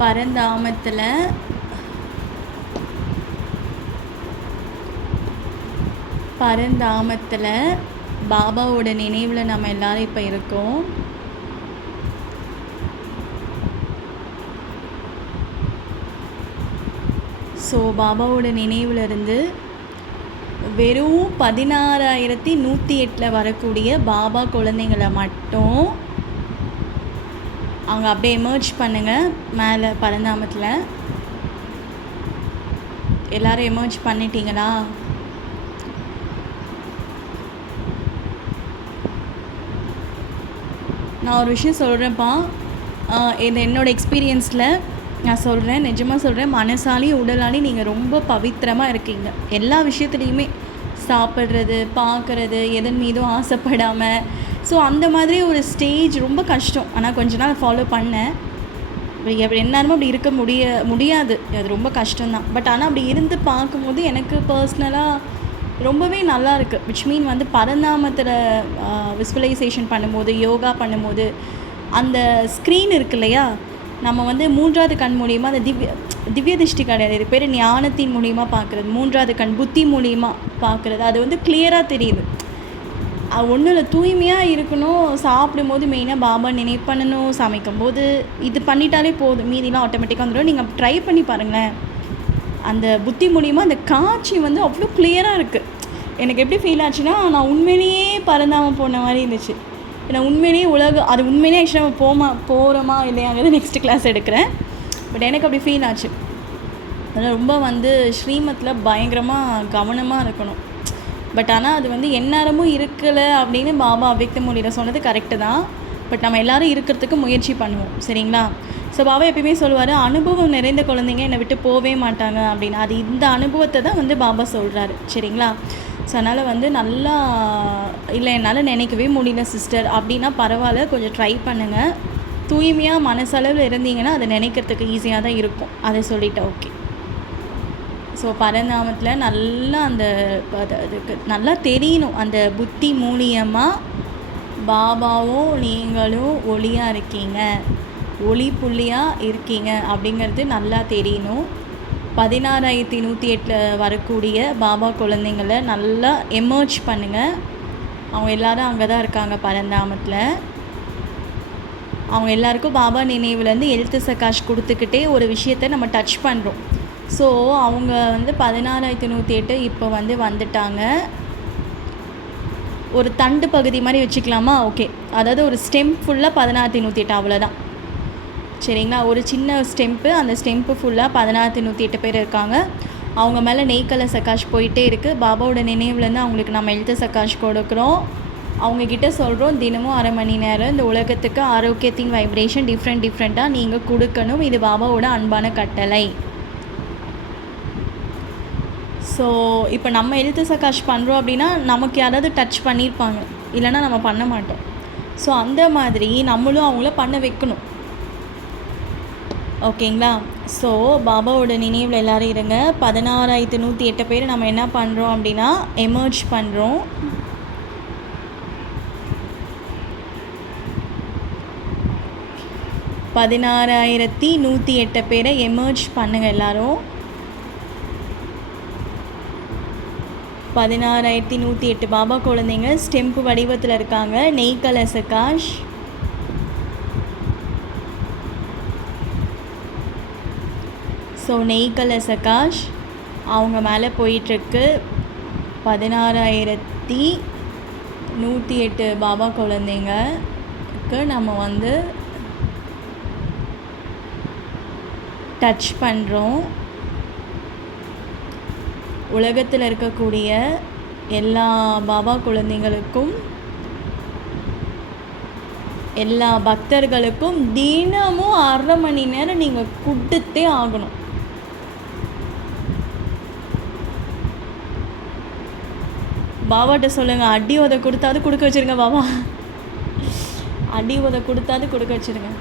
பரந்தாமத்தில் பரந்தாமத்தில் பாபாவோட நினைவில் நம்ம எல்லாரும் இப்போ இருக்கோம். ஸோ பாபாவோட நினைவிலிருந்து வெறும் 16,108 வரக்கூடிய பாபா குழந்தைங்களை மட்டும் அவங்க அப்படியே எமர்ஜ் பண்ணுங்கள். மேலே பரந்தாமத்தில் எல்லோரும் எமர்ஜ் பண்ணிட்டீங்களா? நான் ஒரு விஷயம் சொல்கிறேன்ப்பா, இது என்னோடய எக்ஸ்பீரியன்ஸில் நான் சொல்கிறேன், நிஜமாக சொல்கிறேன். மனசாலையும் உடலாலையும் நீங்கள் ரொம்ப பவித்திரமாக இருக்கீங்க. எல்லா விஷயத்துலேயுமே சாப்பிட்றது, பார்க்குறது, எதன் மீதும் ஆசைப்படாமல். ஸோ அந்த மாதிரி ஒரு ஸ்டேஜ் ரொம்ப கஷ்டம். ஆனால் கொஞ்ச நாள் ஃபாலோ பண்ணேன். எந்நேரமும் அப்படி இருக்க முடியாது, அது ரொம்ப கஷ்டம்தான். பட் ஆனால் அப்படி இருந்து பார்க்கும்போது எனக்கு பர்சனலாக ரொம்பவே நல்லா இருக்குது. விச் மீன் வந்து பரந்தாமத்தில் விஸ்வலைசேஷன் பண்ணும்போது, யோகா பண்ணும்போது அந்த ஸ்க்ரீன் இருக்கு இல்லையா, நம்ம வந்து 3வது கண் மூலியமாக அந்த திவ்ய திருஷ்டி கிடையாது, இது பேர் ஞானத்தின் மூலியமாக பார்க்குறது. 3வது கண் புத்தி மூலியமாக பார்க்குறது. அது வந்து கிளியராக தெரியுது. ஒன்றும் இல்லை, தூய்மையாக இருக்கணும். சாப்பிடும்போது மெயினாக பாபா நினைவு பண்ணணும். சமைக்கும்போது இது பண்ணிட்டாலே போதும், மீதிலாம் ஆட்டோமேட்டிக்காக வந்துடும். நீங்கள் ட்ரை பண்ணி பாருங்களேன். அந்த புத்தி மூலியமாக அந்த காட்சி வந்து அவ்வளோ கிளியராக இருக்குது. எனக்கு எப்படி ஃபீல் ஆச்சுன்னா, நான் உண்மையிலேயே பரந்தாமல் போன மாதிரி இருந்துச்சு. ஏன்னா உண்மையிலேயே அது உண்மையிலேயே ஆக்சுவலாக நம்ம போகிறோமா இல்லையாங்கிறது நெக்ஸ்ட் கிளாஸ் எடுக்கிறேன். பட் எனக்கு அப்படி ஃபீல் ஆச்சு. அதனால் ரொம்ப வந்து ஸ்ரீமத்தில் பயங்கரமாக கவனமாக இருக்கணும். பட் ஆனால் அது வந்து எந்நேரமும் இருக்கலை அப்படின்னு பாபா அவ்யக்த மொழியில் சொன்னது கரெக்டு தான். பட் நம்ம எல்லோரும் இருக்கிறதுக்கு முயற்சி பண்ணுவோம், சரிங்களா? ஸோ பாபா எப்பயுமே சொல்லுவார், அனுபவம் நிறைந்த குழந்தைங்க என்னை விட்டு போகவே மாட்டாங்க அப்படின்னு. அது இந்த அனுபவத்தை தான் வந்து பாபா சொல்கிறாரு, சரிங்களா? ஸோ அதனால் வந்து நல்லா இல்லை, என்னால் நினைக்கவே முடியல சிஸ்டர் அப்படின்னா பரவாயில்ல, கொஞ்சம் ட்ரை பண்ணுங்கள். தூய்மையாக மனசளவில் இருந்தீங்கன்னா அதை நினைக்கிறதுக்கு ஈஸியாக தான் இருக்கும். அதை சொல்லிட்டேன், ஓகே. ஸோ பரந்தாமத்தில் நல்லா அதுக்கு நல்லா தெரியணும். அந்த புத்தி மூலியமாக பாபாவும் நீங்களும் ஒளியாக இருக்கீங்க, ஒளி புள்ளியாக இருக்கீங்க அப்படிங்கிறது நல்லா தெரியணும். 16,108 வரக்கூடிய பாபா குழந்தைங்களை நல்லா எமர்ஜ் பண்ணுங்கள். அவங்க எல்லோரும் அங்கே தான் இருக்காங்க பரந்தாமத்தில். அவங்க எல்லாருக்கும் பாபா நினைவுலேருந்து எழுத்து சகாஷ் கொடுத்துக்கிட்டே ஒரு விஷயத்தை நம்ம டச் பண்ணுறோம். ஸோ அவங்க வந்து 16,108 இப்போ வந்துட்டாங்க. ஒரு தண்டு பகுதி மாதிரி வச்சுக்கலாமா? ஓகே. அதாவது ஒரு ஸ்டெம் ஃபுல்லாக 16,108 அவ்வளோதான், சரிங்களா? ஒரு சின்ன ஸ்டெம்ப்பு, அந்த ஸ்டெம்ப்பு ஃபுல்லாக 16,108 பேர் இருக்காங்க. அவங்க மேலே நெய்க்கலை சகாஷ் போயிட்டே இருக்குது. பாபாவோட நினைவுலேருந்து அவங்களுக்கு நம்ம எழுத்து சகாஷ் கொடுக்குறோம். அவங்கக்கிட்ட சொல்கிறோம், தினமும் 1/2 மணி நேரம் இந்த உலகத்துக்கு ஆரோக்கியத்தின் வைப்ரேஷன் டிஃப்ரெண்ட்டாக நீங்கள் கொடுக்கணும். இது பாபாவோட அன்பான கட்டளை. ஸோ இப்போ நம்ம எழுத்து சகாஷ் பண்ணுறோம் அப்படின்னா நமக்கு யாராவது டச் பண்ணியிருப்பாங்க, இல்லைன்னா நம்ம பண்ண மாட்டோம். ஸோ அந்த மாதிரி நம்மளும் அவங்கள பண்ண வைக்கணும், ஓகேங்களா? ஸோ பாபாவோட நினைவில் எல்லோரும் இருங்க. 16,108 பேர் நம்ம என்ன பண்ணுறோம் அப்படின்னா எமர்ஜ் பண்ணுறோம். பேரை எமர்ஜ் பண்ணுங்கள் எல்லோரும். 16,108 பாபா குழந்தைங்க ஸ்டெம்ப் வடிவத்தில் இருக்காங்க. நெய்கல சகாஷ், ஸோ நெய்கல சகாஷ் அவங்க மேலே போயிட்டுருக்கு. 16,108 பாபா குழந்தைங்களுக்கு நம்ம டச் பண்ணுறோம். உலகத்தில் இருக்கக்கூடிய எல்லா பாபா குழந்தைங்களுக்கும், எல்லா பக்தர்களுக்கும் தினமும் 1/2 மணி நேரம் நீங்கள் கொடுத்தே ஆகணும். பாபாட்ட சொல்லுங்கள், அடி உதை கொடுத்தாவது கொடுக்க வச்சுருங்க பாபா, அடி உதை கொடுத்தாவது கொடுக்க வச்சுருங்க.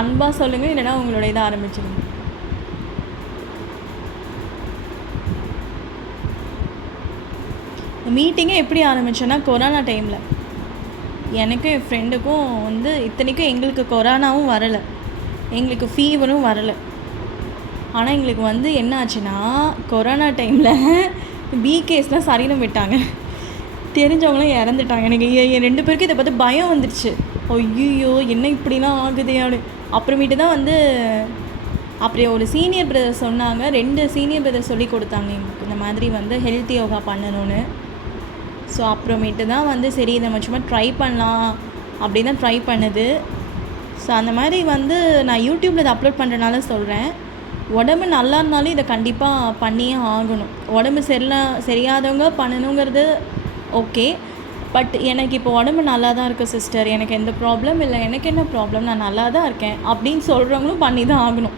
அன்பாக சொல்லுங்கள், இல்லைனா உங்களோட இதை ஆரம்பிச்சிருங்க. மீட்டிங்கே எப்படி ஆரம்பித்தோன்னா கொரோனா டைமில் எனக்கும் என் ஃப்ரெண்டுக்கும் வந்து இத்தனைக்கும் எங்களுக்கு கொரோனாவும் வரலை, எங்களுக்கு ஃபீவரும் வரலை. ஆனால் எங்களுக்கு வந்து என்ன ஆச்சுன்னா, கொரோனா டைமில் பிகேஸ்லாம் சரீரம் விட்டாங்க, தெரிஞ்சவங்களாம் இறந்துட்டாங்க. எனக்கு 2 பேருக்கு இதை பார்த்து பயம் வந்துடுச்சு. ஐயோ என்ன இப்படிலாம் ஆகுதே அப்படி. அப்புறமேட்டு தான் வந்து அப்படியே ஒரு சீனியர் பிரதர் சொன்னாங்க, 2 சீனியர் பிரதர் சொல்லி கொடுத்தாங்க எங்களுக்கு இந்த மாதிரி வந்து ஹெல்த் யோகா பண்ணணும்னு. ஸோ அப்புறமேட்டு தான் வந்து சரி நம்ம சும்மா ட்ரை பண்ணலாம் அப்படி தான் ட்ரை பண்ணுது. ஸோ அந்த மாதிரி வந்து நான் யூடியூப்பில் இதை அப்லோட் பண்ணுறனால சொல்கிறேன், உடம்பு நல்லா இருந்தாலும் இதை கண்டிப்பாக பண்ணியே ஆகணும். உடம்பு சரியாதவங்க பண்ணணுங்கிறது ஓகே, பட் எனக்கு இப்போ உடம்பு நல்லா தான் இருக்குது சிஸ்டர், எனக்கு எந்த ப்ராப்ளம் இல்லை, எனக்கு என்ன ப்ராப்ளம், நான் நல்லா தான் இருக்கேன் அப்படின்னு சொல்கிறவங்களும் பண்ணி தான் ஆகணும்.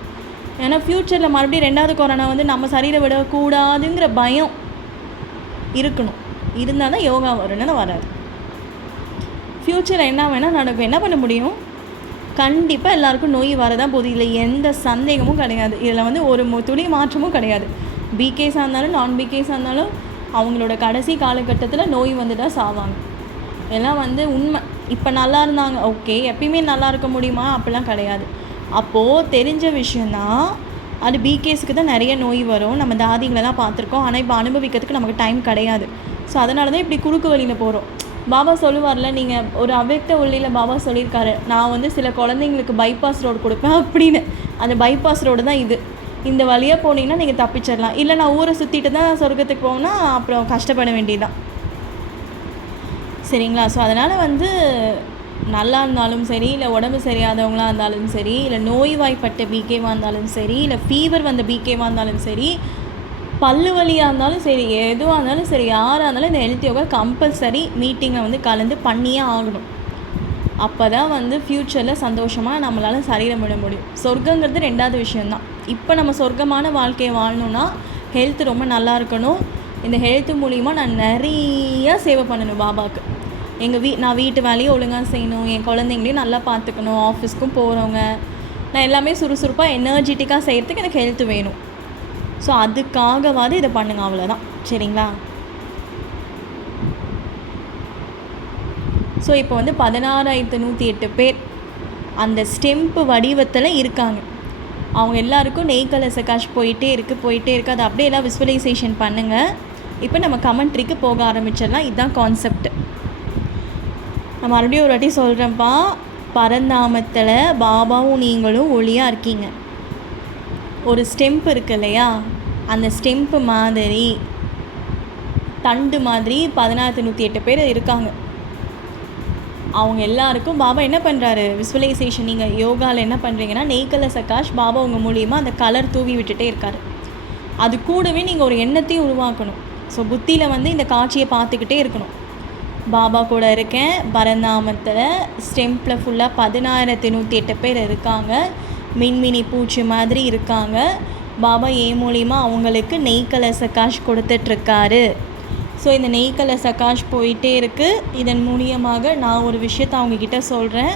ஏன்னா ஃப்யூச்சரில் மறுபடியும் 2வது கொரோனா வந்து நம்ம சரீரை விடக்கூடாதுங்கிற பயம் இருக்கணும். இருந்தால் தான் யோகா வரும்னு வராது. ஃப்யூச்சரில் என்ன வேணால் நடக்கும், என்ன பண்ண முடியும்? கண்டிப்பாக எல்லாருக்கும் நோய் வரதான் போகுது, இதில் எந்த சந்தேகமும் கிடையாது. இதில் வந்து ஒரு துளி மாற்றமும் கிடையாது. பிகேஸாக இருந்தாலும் நான் பிகேஸாக இருந்தாலும் அவங்களோட கடைசி காலகட்டத்தில் நோய் வந்து தான் சாவாங்க. எல்லாம் வந்து உண்மை. இப்போ நல்லா இருந்தாங்க ஓகே, எப்பயுமே நல்லா இருக்க முடியுமா? அப்படிலாம் கிடையாது. அப்போது தெரிஞ்ச விஷயந்தான், அது பிகேஸுக்கு தான் நிறைய நோய் வரும். நம்ம தாதிங்களெல்லாம் பார்த்துருக்கோம், ஆனால் இப்போ அனுபவிக்கிறதுக்கு நமக்கு டைம் கிடையாது. ஸோ அதனால தான் இப்படி குறுக்கு வழியில் போகிறோம். பாபா சொல்லுவார்ல, நீங்கள் ஒரு அவ்வக்த ஒளியில் பாபா சொல்லியிருக்காரு, நான் வந்து சில குழந்தைங்களுக்கு பைபாஸ் ரோடு கொடுப்பேன் அப்படின்னு. அந்த பைபாஸ் ரோடு தான் இது. இந்த வழியாக போனீங்கன்னா நீங்கள் தப்பிச்சிடலாம். இல்லை நான் ஊரை சுற்றிட்டு தான் சொர்க்கத்துக்கு போகணுன்னா அப்புறம் கஷ்டப்பட வேண்டியதுதான். சரிங்களா? ஸோ அதனால் வந்து நல்லா இருந்தாலும் சரி, இல்லை உடம்பு சரியாதவங்களாக இருந்தாலும் சரி, இல்லை நோய்வாய்ப்பட்ட பிகேவாக இருந்தாலும் சரி, இல்லை ஃபீவர் வந்த பிகேவாக இருந்தாலும் சரி, பல்லு வலியாக இருந்தாலும் சரி, எதுவாக இருந்தாலும் சரி, யாராக இருந்தாலும் இந்த ஹெல்த் யோகா கம்பல்சரி மீட்டிங்கை வந்து கலந்து பண்ணியே ஆகணும். அப்போ தான் வந்து ஃப்யூச்சரில் சந்தோஷமாக நம்மளால் சரீரம் விட முடியும். சொர்க்கங்கிறது 2வது விஷயந்தான். இப்போ நம்ம சொர்க்கமான வாழ்க்கையை வாழணுன்னா ஹெல்த் ரொம்ப நல்லா இருக்கணும். இந்த ஹெல்த் மூலிமா நான் நிறையா சேவை பண்ணணும் பாபாவுக்கு. நான் வீட்டு வேலையை ஒழுங்காக செய்யணும், என் குழந்தைங்களையும் நல்லா பார்த்துக்கணும், ஆஃபீஸ்க்கும் போகிறவங்க நான் எல்லாமே சுறுசுறுப்பாக எனர்ஜெட்டிக்காக செய்கிறதுக்கு எனக்கு ஹெல்த் வேணும். ஸோ அதுக்காகவாது இதை பண்ணுங்க, அவ்வளோதான். சரிங்களா? ஸோ இப்போ வந்து 16,108 பேர் அந்த ஸ்டெம்ப்பு வடிவத்தில் இருக்காங்க. அவங்க எல்லாருக்கும் நெய் கலர் சகாஷ் போயிட்டே இருக்குது. அதை அப்படியே எல்லாம் விஸ்வலைசேஷன் பண்ணுங்கள். இப்போ நம்ம கமெண்ட்ரிக்கு போக ஆரம்பிச்சிடலாம். இதுதான் கான்செப்ட். நான் மறுபடியும் ஒரு வாட்டி சொல்கிறேன்ப்பா, பரந்தாமத்தில் பாபாவும் நீங்களும் ஒளியாக இருக்கீங்க. ஒரு ஸ்டெம்ப் இருக்கு இல்லையா, அந்த ஸ்டெம்ப்பு மாதிரி தண்டு மாதிரி 16,108 பேர் இருக்காங்க. அவங்க எல்லாருக்கும் பாபா என்ன பண்ணுறாரு, விஸ்வலைசேஷன். நீங்கள் யோகாவில் என்ன பண்ணுறீங்கன்னா, நெய் கலர் சகாஷ் பாபா உங்கள் மூலியமாக அந்த கலர் தூவி விட்டுட்டே இருக்கார். அது கூடவே நீங்கள் ஒரு எண்ணத்தையும் உருவாக்கணும். ஸோ புத்தியில் வந்து இந்த காட்சியை பார்த்துக்கிட்டே இருக்கணும். பாபா கூட இருக்கேன், பரந்தாமத்தில் ஸ்டெம்பில் ஃபுல்லாக 16,108 பேர் இருக்காங்க. மின்மினி பூச்சி மாதிரி இருக்காங்க. பாபா ஏன் மூலிமா அவங்களுக்கு நெய் கலர் சகாஷ் கொடுத்துட்ருக்காரு. ஸோ இந்த நெய் கலர் சகாஷ் போயிட்டே இருக்குது. இதன் மூலியமாக நான் ஒரு விஷயத்தை அவங்கக்கிட்ட சொல்கிறேன்.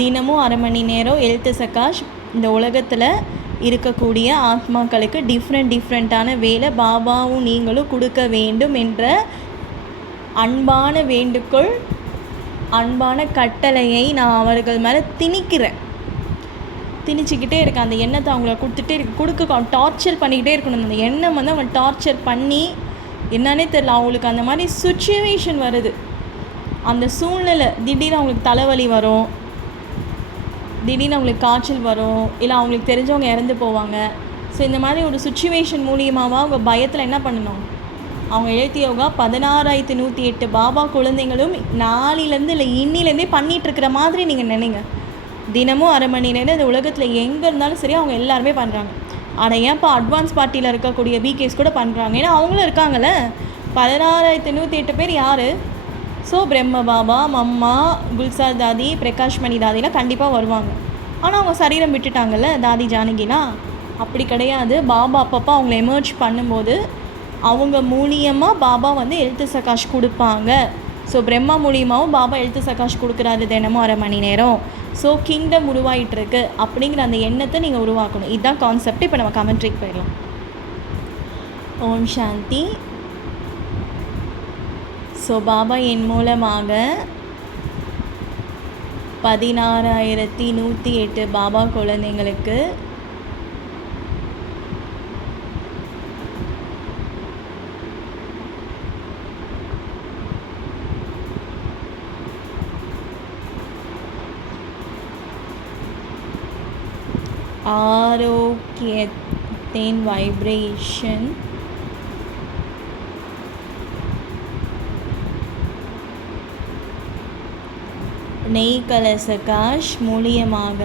தினமும் 1/2 மணி நேரம் எழுத்து சகாஷ் இந்த உலகத்தில் இருக்கக்கூடிய ஆத்மாக்களுக்கு டிஃப்ரெண்ட்டான வேலை பாபாவும் நீங்களும் கொடுக்க வேண்டும் என்ற அன்பான வேண்டுகோள், அன்பான கட்டளையை நான் அவர்கள் மேலே திணிச்சிக்கிட்டே இருக்கேன். அந்த எண்ணத்தை அவங்கள கொடுக்க டார்ச்சர் பண்ணிக்கிட்டே இருக்கணும். அந்த எண்ணம் வந்து அவங்க டார்ச்சர் பண்ணி என்னன்னே தெரியல, அவங்களுக்கு அந்த மாதிரி சுச்சுவேஷன் வருது. அந்த சூழ்நிலை திடீர்னு அவங்களுக்கு தலைவலி வரும், திடீர்னு அவங்களுக்கு காய்ச்சல் வரும், இல்லை அவங்களுக்கு தெரிஞ்சவங்க இறந்து போவாங்க. ஸோ இந்த மாதிரி ஒரு சுச்சுவேஷன் மூலியமாக அவங்க பயத்தில் என்ன பண்ணணும், அவங்க எழுத்து யோகா 16,108 பாபா குழந்தைங்களும் நாளிலேருந்து இல்லை இன்னிலேருந்தே பண்ணிகிட்ருக்கிற மாதிரி நீங்கள் நினைங்க. தினமும் 1/2 மணி நேரம் இந்த உலகத்தில் எங்கே இருந்தாலும் சரி அவங்க எல்லாருமே பண்ணுறாங்க. ஆனால் ஏன்ப்பா அட்வான்ஸ் பார்ட்டியில் இருக்கக்கூடிய பிகேஸ் கூட பண்ணுறாங்க, ஏன்னா அவங்களும் இருக்காங்கள்ல. 16,108 பேர் யார்? ஸோ பிரம்ம பாபா, மம்மா, குல்சார் தாதி, பிரகாஷ் மணி தாதிலாம் கண்டிப்பாக வருவாங்க. ஆனால் அவங்க சரீரம் விட்டுட்டாங்கல்ல, தாதி ஜானகிலாம். அப்படி கிடையாது. பாபா அப்பப்போ அவங்கள எமர்ஜ் பண்ணும்போது அவங்க மூலியமாக பாபா வந்து எழுத்து சகாஷ் கொடுப்பாங்க. ஸோ பிரம்மா மூலியமாகவும் பாபா எழுத்து சகாஷ் கொடுக்குறாரு தினமும் 1/2 மணி நேரம். ஸோ கிங்டம் உருவாகிட்டுருக்கு அப்படிங்கிற அந்த எண்ணத்தை நீங்கள் உருவாக்கணும். இதுதான் கான்செப்ட். இப்போ நம்ம கமெண்ட்ரிக்கு போயிடலாம். ஓம் சாந்தி. ஸோ பாபா என் மூலமாக 16,108 பாபா குழந்தைங்களுக்கு ஆரோக்கியத்தின் வைப்ரேஷன் நெய் கலசகாஷ் மூலியமாக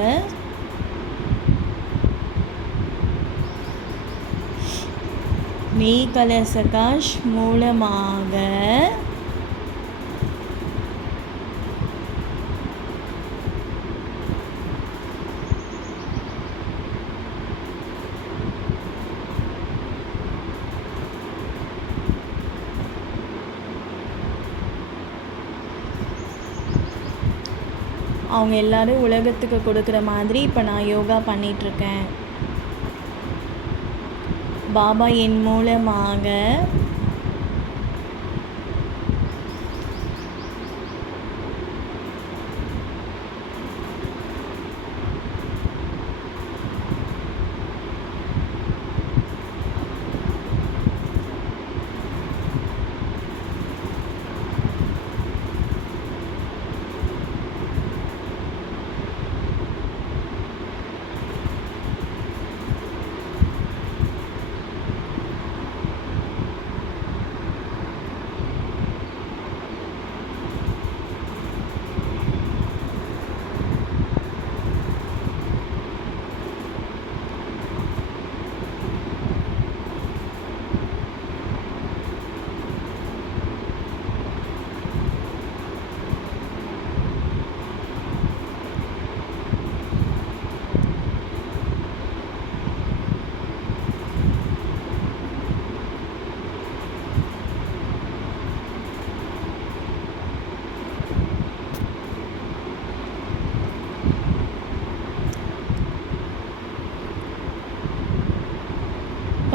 அவங்க எல்லாரும் உலகத்துக்கு கொடுக்குற மாதிரி இப்போ நான் யோகா பண்ணிகிட்ருக்கேன். பாபா என் மூலமாக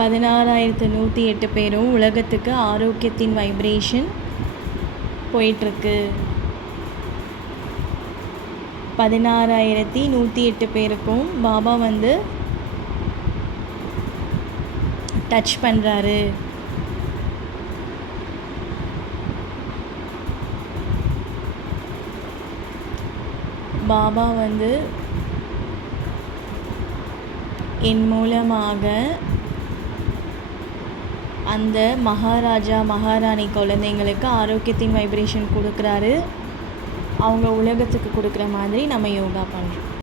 $16,108 பேரும் உலகத்துக்கு ஆரோக்கியத்தின் வைப்ரேஷன் போயிட்டுருக்கு. 16,108 பேருக்கும் பாபா வந்து டச் பண்ணுறாரு. பாபா வந்து என் மூலமாக அந்த மகாராஜா மகாராணி குழந்தைங்களுக்கு ஆரோக்கியத்தின் வைப்ரேஷன் கொடுக்குறாரு. அவங்க உலகத்துக்கு கொடுக்குற மாதிரி நம்ம யோகா பண்ணுறோம்.